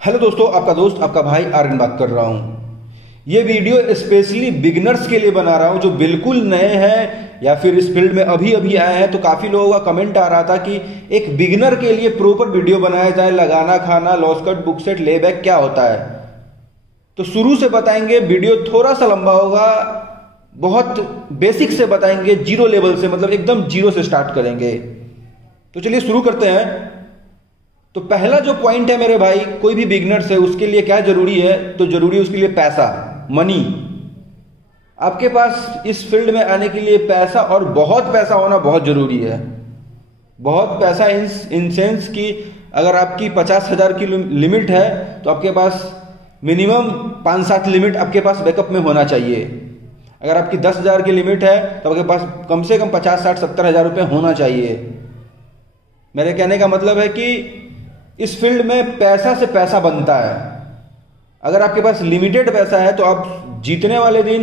Hello दोस्तों, आपका दोस्त आपका भाई आर्यन बात कर रहा हूँ। ये वीडियो स्पेशली बिगनर्स के लिए बना रहा हूँ जो बिल्कुल नए हैं या फिर इस फील्ड में अभी अभी आए हैं। तो काफ़ी लोगों का कमेंट आ रहा था कि एक बिगनर के लिए प्रॉपर वीडियो बनाया जाए, लगाना खाना लॉस कट बुक सेट लेबैक क्या होता है। तो शुरू से बताएंगे, वीडियो थोड़ा सा लंबा होगा, बहुत बेसिक से बताएंगे, जीरो लेवल से, मतलब एकदम जीरो से स्टार्ट करेंगे। तो चलिए शुरू करते हैं। तो पहला जो पॉइंट है मेरे भाई, कोई भी बिगनर्स है उसके लिए क्या जरूरी है, तो जरूरी है उसके लिए पैसा, मनी। आपके पास इस फील्ड में आने के लिए पैसा और बहुत पैसा होना बहुत जरूरी है। बहुत पैसा इन सेंस कि अगर आपकी 50,000 की लिमिट है तो आपके पास मिनिमम 5-7 लिमिट आपके पास बैकअप में होना चाहिए। अगर आपकी 10,000 की लिमिट है तो आपके पास कम से कम 50-60-70 हज़ार रुपये होना चाहिए। मेरे कहने का मतलब है कि इस फील्ड में पैसा से पैसा बनता है। अगर आपके पास लिमिटेड पैसा है तो आप जीतने वाले दिन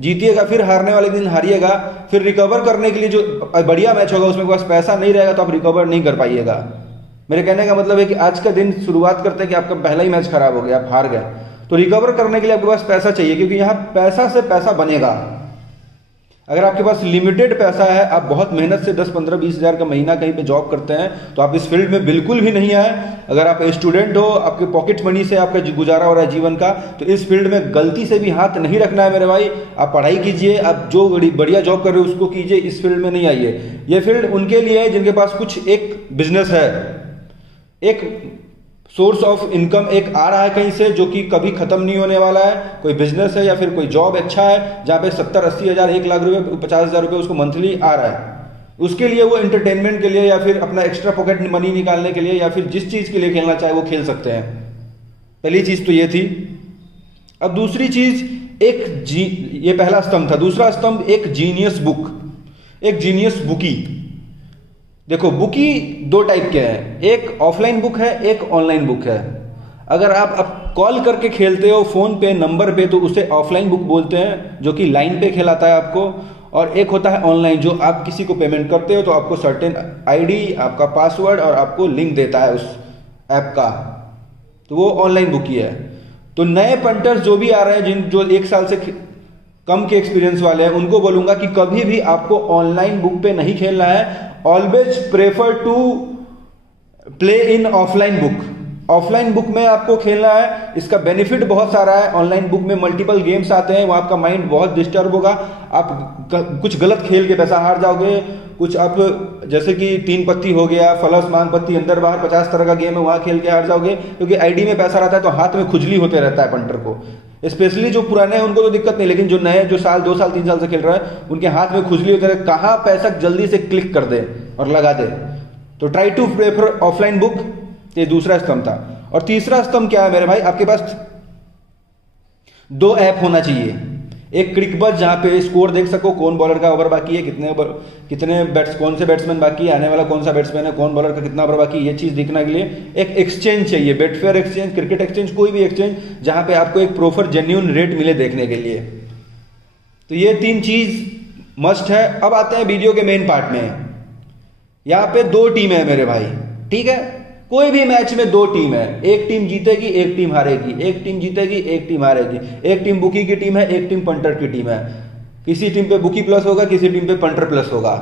जीतिएगा, फिर हारने वाले दिन हारिएगा, फिर रिकवर करने के लिए जो बढ़िया मैच होगा उसमें पास पैसा नहीं रहेगा तो आप रिकवर नहीं कर पाइएगा। मेरे कहने का मतलब है कि आज का दिन शुरुआत करते हैं कि आपका पहला ही मैच खराब हो गया, आप हार गए, तो रिकवर करने के लिए आपके पास पैसा चाहिए, क्योंकि यहाँ पैसा से पैसा बनेगा। अगर आपके पास लिमिटेड पैसा है, आप बहुत मेहनत से 10-15-20 हज़ार का महीना कहीं पे जॉब करते हैं, तो आप इस फील्ड में बिल्कुल भी नहीं आए। अगर आप स्टूडेंट हो, आपके पॉकेट मनी से आपका गुजारा हो रहा है जीवन का, तो इस फील्ड में गलती से भी हाथ नहीं रखना है मेरे भाई। आप पढ़ाई कीजिए, आप जो बढ़िया जॉब कर रहे हो उसको कीजिए, इस फील्ड में नहीं आइए। ये फील्ड उनके लिए है जिनके पास कुछ एक बिजनेस है, एक सोर्स ऑफ इनकम एक आ रहा है कहीं से जो कि कभी खत्म नहीं होने वाला है। कोई बिजनेस है या फिर कोई जॉब अच्छा है जहाँ पे 70-80 हज़ार, 1 लाख रुपए, 50 हज़ार रुपये उसको मंथली आ रहा है। उसके लिए वो एंटरटेनमेंट के लिए या फिर अपना एक्स्ट्रा पॉकेट मनी निकालने के लिए या फिर जिस चीज़ के लिए खेलना चाहे वो खेल सकते हैं। पहली चीज़ तो ये थी। अब दूसरी चीज़, ये पहला स्तंभ था। दूसरा स्तंभ एक जीनियस बुक, एक जीनियस बुकी। देखो, बुकी 2 टाइप के हैं, एक ऑफलाइन बुक है, एक ऑनलाइन बुक है। अगर आप कॉल करके खेलते हो फोन पे नंबर पे तो उसे ऑफलाइन बुक बोलते हैं, जो कि लाइन पे खिलाता है आपको। और एक होता है ऑनलाइन, जो आप किसी को पेमेंट करते हो तो आपको सर्टेन आईडी, आपका पासवर्ड और आपको लिंक देता है उस ऐप का, तो वो ऑनलाइन बुकी है। तो नए पंटर्स जो भी आ रहे हैं, जो 1 साल से कम के एक्सपीरियंस वाले हैं, उनको बोलूंगा कि कभी भी आपको ऑनलाइन बुक पे नहीं खेलना है। Always prefer to play in offline book. Offline book में आपको खेलना है, इसका बेनिफिट बहुत सारा है। ऑनलाइन बुक में मल्टीपल गेम्स आते हैं, वहाँ आपका माइंड बहुत डिस्टर्ब होगा, आप कुछ गलत खेल के पैसा हार जाओगे। कुछ आप जैसे कि 3 पत्ती हो गया, फलस मांग पत्ती, अंदर बाहर 50 तरह का गेम है, वहाँ खेल के हार जाओगे, क्योंकि आईडी में पैसा रहता है तो हाथ में खुजली होते रहता है पंटर को। स्पेशली जो पुराने हैं उनको तो दिक्कत नहीं, लेकिन जो नए, जो 2 साल 3 साल से खेल रहे हैं, उनके हाथ में खुजली होते रहे, कहाँ पैसा जल्दी से क्लिक कर दे और लगा दे। तो try to prefer offline book. ये दूसरा स्तंभ था। और तीसरा स्तंभ क्या है मेरे भाई, आपके पास 2 ऐप होना चाहिए। एक क्रिकबज़, जहाँ पे स्कोर देख सको, कौन बॉलर का ओवर बाकी है, कितने कौन से बैट्समैन बाकी है, आने वाला कौन सा बैट्समैन है, कौन बॉलर का कितना ओवर बाकी है, ये चीज़ देखने के लिए एक एक्सचेंज चाहिए। बेटफेयर एक्सचेंज, क्रिकेट एक्सचेंज, कोई भी एक्सचेंज जहाँ पे आपको एक प्रॉपर जेन्युइन रेट मिले देखने के लिए। तो ये 3 चीज़ मस्ट है। अब आते हैं वीडियो के मेन पार्ट में। यहाँ पे 2 टीम है मेरे भाई, ठीक है। कोई भी मैच में 2 टीम है, एक टीम जीतेगी, एक टीम हारेगी, एक टीम जीतेगी, एक टीम हारेगी। एक टीम बुकी की टीम है, एक टीम पंटर की टीम है। किसी टीम पे बुकी प्लस होगा, किसी टीम पे पंटर प्लस होगा।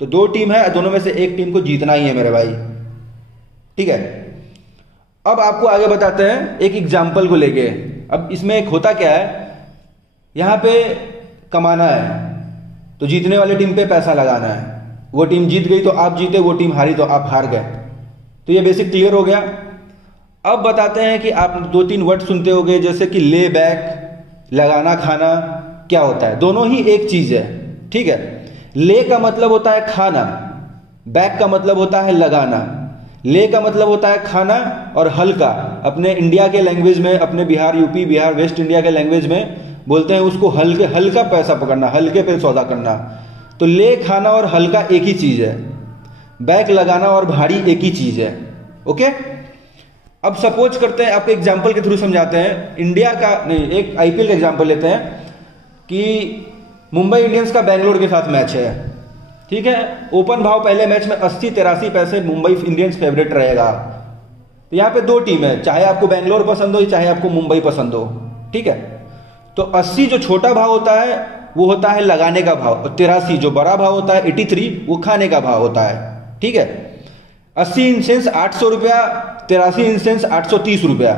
तो 2 टीम है, दोनों में से एक टीम को जीतना ही है मेरे भाई, ठीक है। अब आपको आगे बताते हैं एक एग्जाम्पल को लेके। अब इसमें एक होता क्या है, यहाँ पे कमाना है तो जीतने वाली टीम पे पैसा लगाना है। वो टीम जीत गई तो आप जीते, वो टीम हारी तो आप हार गए। तो ये बेसिक क्लियर हो गया। अब बताते हैं कि आप 2-3 वर्ड सुनते होंगे, जैसे कि ले बैक, लगाना खाना। क्या होता है? दोनों ही एक चीज है, ठीक है। ले का मतलब होता है खाना, बैक का मतलब होता है लगाना। ले का मतलब होता है खाना और हल्का, अपने इंडिया के लैंग्वेज में, अपने Bihar, UP, Bihar, waste India के लैंग्वेज में बोलते हैं उसको हल्का पैसा पकड़ना, हल्के पे सौदा करना। तो ले, खाना और हल्का एक ही चीज है। बैक, लगाना और भारी एक ही चीज है, ओके। अब सपोज करते हैं, आपको एग्जांपल के थ्रू समझाते हैं। इंडिया का नहीं, एक आईपीएल का एग्जांपल लेते हैं कि मुंबई इंडियंस का बैंगलोर के साथ मैच है, ठीक है। ओपन भाव पहले मैच में 80-83 पैसे मुंबई इंडियंस फेवरेट रहेगा। तो यहाँ पे दो टीम है, चाहे आपको बेंगलोर पसंद हो चाहे आपको मुंबई पसंद हो, ठीक है। तो 80 जो छोटा भाव होता है वो होता है लगाने का भाव, और 83 जो बड़ा भाव होता है 83 वो खाने का भाव होता है, ठीक है। 80 इंसेंस 800 रुपया, 83 इंसेंस 830 रुपया।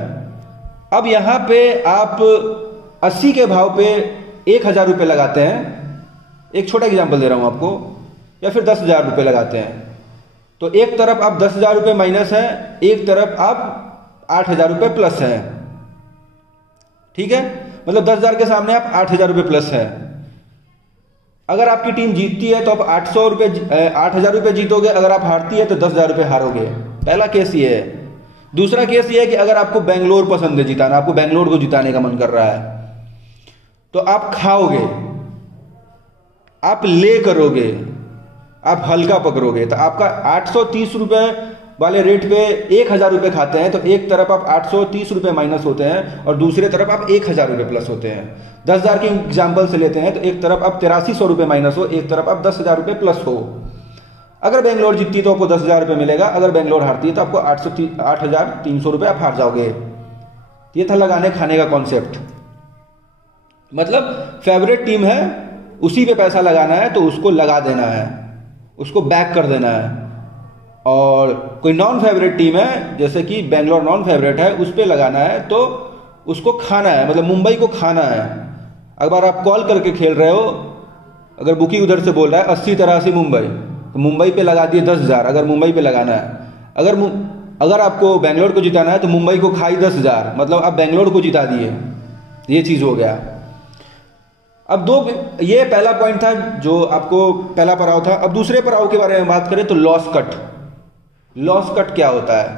अब यहाँ पे आप 80 के भाव पे 1000 रुपये लगाते हैं, एक छोटा एग्जाम्पल दे रहा हूँ आपको, या फिर 10,000 रुपये लगाते हैं, तो एक तरफ आप 10,000 रुपये माइनस है, एक तरफ आप 8,000 रुपये प्लस है, ठीक है। मतलब 10,000 के सामने आप 8,000 रुपये प्लस है। अगर आपकी टीम जीतती है तो आप 8,000 रुपये जीतोगे, अगर आप हारती है तो 10,000 रुपये हारोगे। पहला केस ये है। दूसरा केस ये है कि अगर आपको बेंगलोर पसंद है जिताना, आपको बेंगलोर को जिताने का मन कर रहा है, तो आप खाओगे, आप ले करोगे, आप हल्का पकड़ोगे, तो आपका 830 रुपये वाले रेट पे 1,000 रुपये खाते हैं, तो एक तरफ आप 830 रुपये माइनस होते हैं और दूसरे तरफ आप 1,000 रुपये प्लस होते हैं। 10,000 की एग्जाम्पल से लेते हैं तो एक तरफ आप 8300 रुपये माइनस हो, एक तरफ आप 10,000 रुपये प्लस हो। अगर बेंगलोर जीतती तो आपको 10,000 रुपये मिलेगा, अगर बेंगलोर हारती है तो आपको 8,300 रुपये आप हार जाओगे। ये था लगाने खाने का कॉन्सेप्ट। मतलब फेवरेट टीम है, उसी पे पैसा लगाना है तो उसको लगा देना है, उसको बैक कर देना है। और कोई नॉन फेवरेट टीम है, जैसे कि बेंगलोर नॉन फेवरेट है, उस पर लगाना है तो उसको खाना है, मतलब मुंबई को खाना है। अगर आप कॉल करके खेल रहे हो, अगर बुकी उधर से बोल रहा है 80-83 मुंबई, तो मुंबई पे लगा दिए 10,000, अगर मुंबई पे लगाना है। अगर आपको बेंगलोर को जिताना है तो मुंबई को खाई 10,000, मतलब आप बेंगलोर को जिता दिए। ये चीज़ हो गया। अब ये पहला पॉइंट था जो आपको पहला पड़ाव था। अब दूसरे पड़ाव के बारे में बात करें तो लॉस कट। लॉस कट क्या होता है?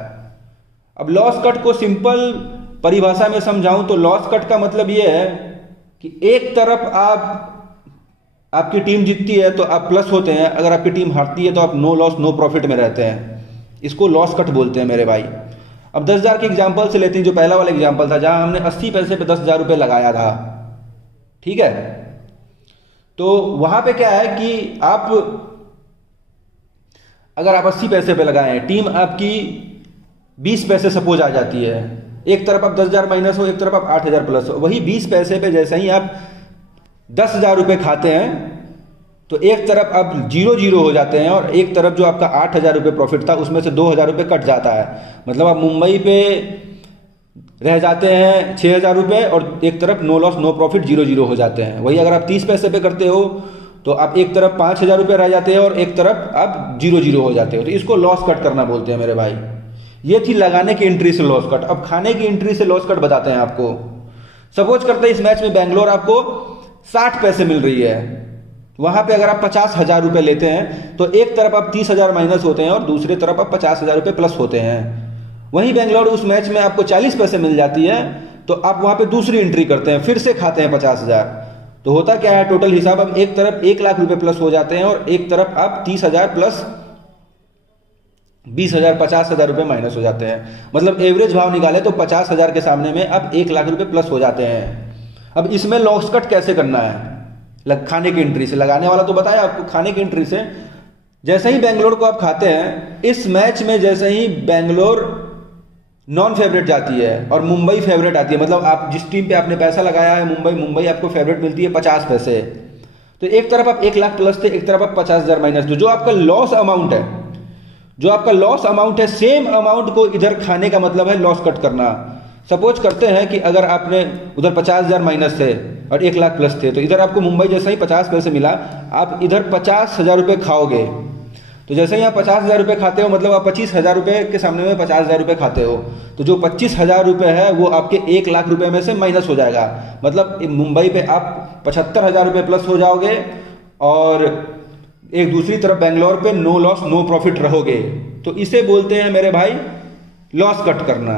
अब लॉस कट को सिंपल परिभाषा में समझाऊं तो लॉस कट का मतलब ये है कि एक तरफ आपकी टीम जीतती है तो आप प्लस होते हैं, अगर आपकी टीम हारती है तो आप नो लॉस नो प्रॉफिट में रहते हैं। इसको लॉस कट बोलते हैं मेरे भाई। अब 10,000 के एग्जाम्पल से लेते हैं, जो पहला वाला एग्जाम्पल था जहां हमने 80 पैसे पे 10,000 रुपये लगाया था, ठीक है। तो वहां पे क्या है कि अगर आप 80 पैसे पे लगाएं, टीम आपकी 20 पैसे सपोज आ जाती है, एक तरफ आप 10,000 माइनस हो, एक तरफ आप 8,000 प्लस हो। वही 20 पैसे पे जैसे ही आप 10,000 रुपये खाते हैं तो एक तरफ आप 0-0 हो जाते हैं और एक तरफ जो आपका 8,000 रुपये प्रॉफिट था उसमें से 2,000 रुपये कट जाता है। मतलब आप मुंबई पे रह जाते हैं 6,000 रुपये और एक तरफ नो लॉस नो प्रॉफिट 0-0 हो जाते हैं। वही अगर आप 30 पैसे पे करते हो तो आप एक तरफ 5,000 रुपये रह जाते हैं और एक तरफ आप 0-0 हो जाते हो। तो इसको लॉस कट करना बोलते हैं मेरे भाई। ये थी लगाने की एंट्री से लॉस कट। अब खाने की एंट्री से लॉस कट बताते हैं आपको। सपोज करते हैं इस मैच में बेंगलोर आपको 60 पैसे मिल रही है, वहां पे अगर आप 50,000 रुपये लेते हैं तो एक तरफ आप 30,000 माइनस होते हैं और दूसरे तरफ आप 50,000 रुपये प्लस होते हैं। वहीं बेंगलोर उस मैच में आपको 40 पैसे मिल जाती है तो आप वहां पे दूसरी एंट्री करते हैं, फिर से खाते हैं 50,000। तो होता क्या है टोटल हिसाब, अब एक तरफ 1 लाख रुपए प्लस हो जाते हैं और एक तरफ आप 30,000 प्लस 20,000 50,000 रुपये माइनस हो जाते हैं। मतलब एवरेज भाव निकाले तो 50,000 के सामने में अब 1 लाख रुपए प्लस हो जाते हैं। अब इसमें लॉस कट कैसे करना है? खाने की एंट्री से। लगाने वाला तो बताया आपको, खाने की एंट्री से जैसे ही बेंगलोर को आप खाते हैं, इस मैच में जैसे ही बेंगलोर नॉन फेवरेट जाती है और मुंबई फेवरेट आती है, मतलब आप जिस टीम पे आपने पैसा लगाया है मुंबई आपको फेवरेट मिलती है 50 पैसे, तो एक तरफ आप 1 लाख प्लस थे, एक तरफ आप 50,000 माइनस थे। जो आपका लॉस अमाउंट है सेम अमाउंट को इधर खाने का मतलब है लॉस कट करना। सपोज करते हैं कि अगर आपने उधर 50,000 माइनस थे और 1 लाख प्लस थे, तो इधर आपको मुंबई जैसा ही 50 पैसे मिला, आप इधर 50,000 रुपये खाओगे। तो जैसे ही आप 50,000 रुपये खाते हो मतलब आप 25,000 रुपये के सामने में 50,000 रुपये खाते हो, तो जो 25,000 रुपये है वो आपके 1 लाख रुपये में से माइनस हो जाएगा। मतलब मुंबई पे आप 75,000 रुपये प्लस हो जाओगे और एक दूसरी तरफ बेंगलोर पे नो लॉस नो प्रॉफिट रहोगे। तो इसे बोलते हैं मेरे भाई लॉस कट करना।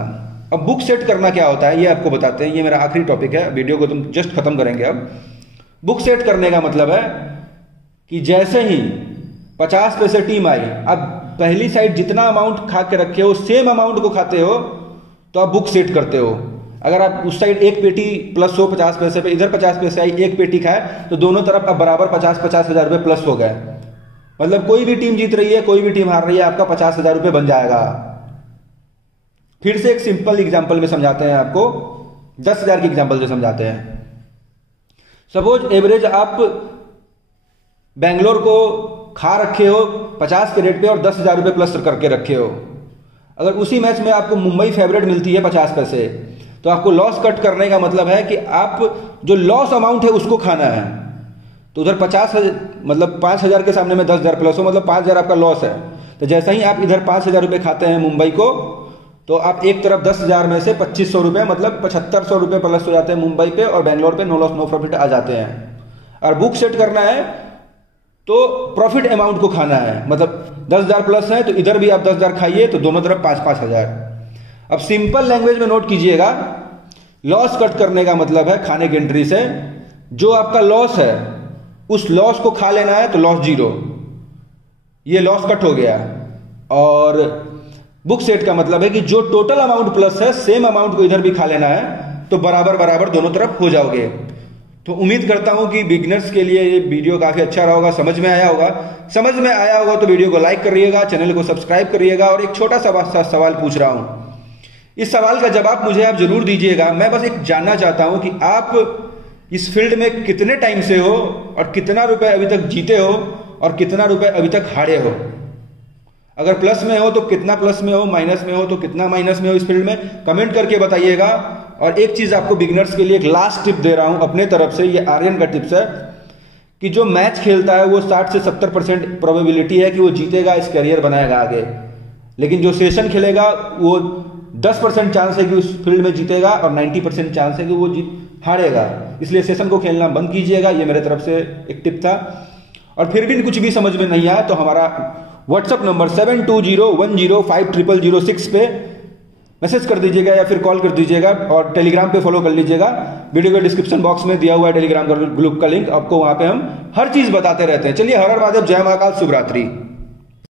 अब बुक सेट करना क्या होता है ये आपको बताते हैं, ये मेरा आखिरी टॉपिक है, वीडियो को तुम जस्ट खत्म करेंगे। अब बुक सेट करने का मतलब है कि जैसे ही 50 पैसे टीम आई, अब पहली साइड जितना अमाउंट खा के रखे हो सेम अमाउंट को खाते हो तो आप बुक सेट करते हो। अगर आप उस साइड एक पेटी प्लस हो 50 पैसे पे, इधर 50 पैसे आई, एक पेटी खाए, तो दोनों तरफ अब बराबर 50,000 रुपये प्लस हो गए। मतलब कोई भी टीम जीत रही है कोई भी टीम हार रही है, आपका 50,000 रुपये बन जाएगा। फिर से एक सिंपल एग्जांपल में समझाते हैं आपको, 10,000 की एग्जांपल से समझाते हैं। सपोज एवरेज आप बेंगलोर को खा रखे हो 50 के रेट पे और 10,000 रुपये प्लस करके रखे हो। अगर उसी मैच में आपको मुंबई फेवरेट मिलती है 50 पैसे, तो आपको लॉस कट करने का मतलब है कि आप जो लॉस अमाउंट है उसको खाना है। तो उधर 50,000 मतलब 5,000 के सामने में 10,000 प्लस हो, मतलब 5,000 आपका लॉस है। तो जैसा ही आप इधर 5,000 रुपये खाते हैं मुंबई को, तो आप एक तरफ 10,000 में से 2,500 रुपये मतलब 7,500 रुपये प्लस हो जाते हैं मुंबई पे, और बेंगलोर पे नो लॉस नो प्रॉफिट आ जाते हैं। और बुक सेट करना है तो प्रॉफिट अमाउंट को खाना है, मतलब 10,000 प्लस है तो इधर भी आप 10,000 खाइए, तो दोनों तरफ 5,000। अब सिंपल लैंग्वेज में नोट कीजिएगा, लॉस कट करने का मतलब है खाने की एंट्री से जो आपका लॉस है उस लॉस को खा लेना है, तो लॉस 0, ये लॉस कट हो गया। और बुक सेट का मतलब है कि जो टोटल अमाउंट प्लस है सेम अमाउंट को इधर भी खा लेना है, तो बराबर बराबर दोनों तरफ हो जाओगे। तो उम्मीद करता हूं कि बिगिनर्स के लिए ये वीडियो काफी अच्छा रहा होगा, समझ में आया होगा। समझ में आया होगा तो वीडियो को लाइक करिएगा, चैनल को सब्सक्राइब करिएगा। और एक छोटा सा सवाल पूछ रहा हूं, इस सवाल का जवाब मुझे आप जरूर दीजिएगा। मैं बस एक जानना चाहता हूं कि आप इस फील्ड में कितने टाइम से हो और कितना रुपए अभी तक जीते हो और कितना रुपए अभी तक हारे हो। अगर प्लस में हो तो कितना प्लस में हो, माइनस में हो तो कितना माइनस में हो, इस फील्ड में कमेंट करके बताइएगा। और एक चीज आपको बिगिनर्स के लिए एक लास्ट टिप दे रहा हूं अपने तरफ से, ये आर्यन का टिप्स है कि जो मैच खेलता है वो 60 से 70% प्रोबेबिलिटी है कि वो जीतेगा, इस करियर बनाएगा आगे। लेकिन जो सेशन खेलेगा वो 10% चांस है कि उस फील्ड में जीतेगा और 90% चांस है कि वो हारेगा। इसलिए सेशन को खेलना बंद कीजिएगा, ये मेरे तरफ से एक टिप था। और फिर भी कुछ भी समझ में नहीं आया तो हमारा व्हाट्सअप नंबर 7201050006 पे मैसेज कर दीजिएगा या फिर कॉल कर दीजिएगा, और टेलीग्राम पे फॉलो कर लीजिएगा। वीडियो के डिस्क्रिप्शन बॉक्स में दिया हुआ है टेलीग्राम ग्रुप का लिंक, आपको वहां पे हम हर चीज बताते रहते हैं। चलिए, हर हर महादेव, जय महाकाल, शुभ रात्रि।